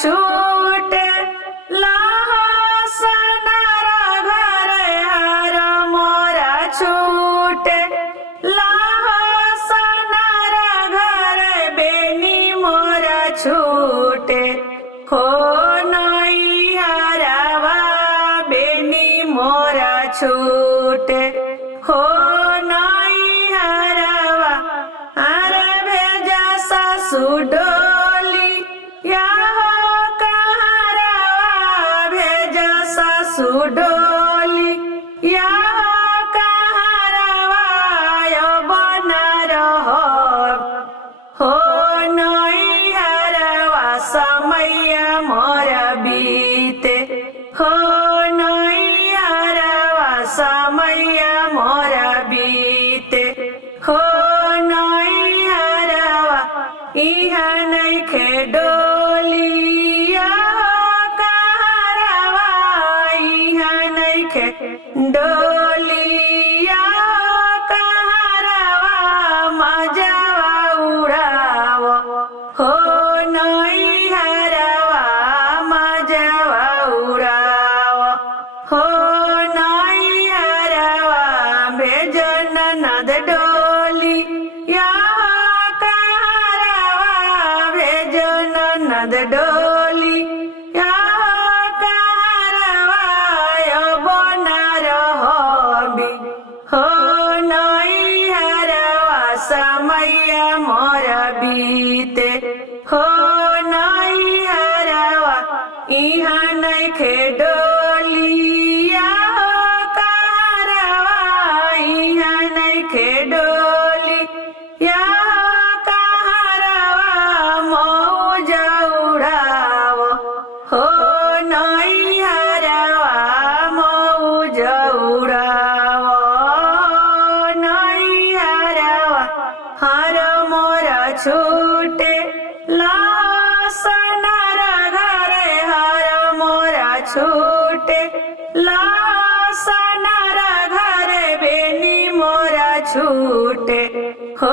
छूटे लहसनर घर हर मोरा छूटे लहसनर घर बेनी मोरा छूटे हो नैहरवा बेनी मोरा छूटे हो नैहरवा आर भेजा सासु डोली या हो कहरवा भेजा सासु डोली या हो कहरवा बना रहो हो नैहरवा समैया मोर बीते हो नैहरवा समैया मोर बीते हो नैहरवा इहा नइखे डोलिया कहरवा इहा नइखे डोलिया कहरवा मजावा उड़ाव हो नैहरवा मजावा उड़ाव हो नैहरवा भेजन ननद डोली या कहरवा भेजन ननद डोली या कहरवा बना रहोबी हो नैहरवा समैया मोर बीते हो नैहरवा इहा नइखे डोलिया हो कहरवा इहा नइखे डोली या कहरवा मौज उड़ाव हो नैहरवा मौज उड़ाव नैहरवा हर मोरा छूटे लहसनर घर हर मोरा छूटे लहसनर घर बेनी मोरा छूटे हो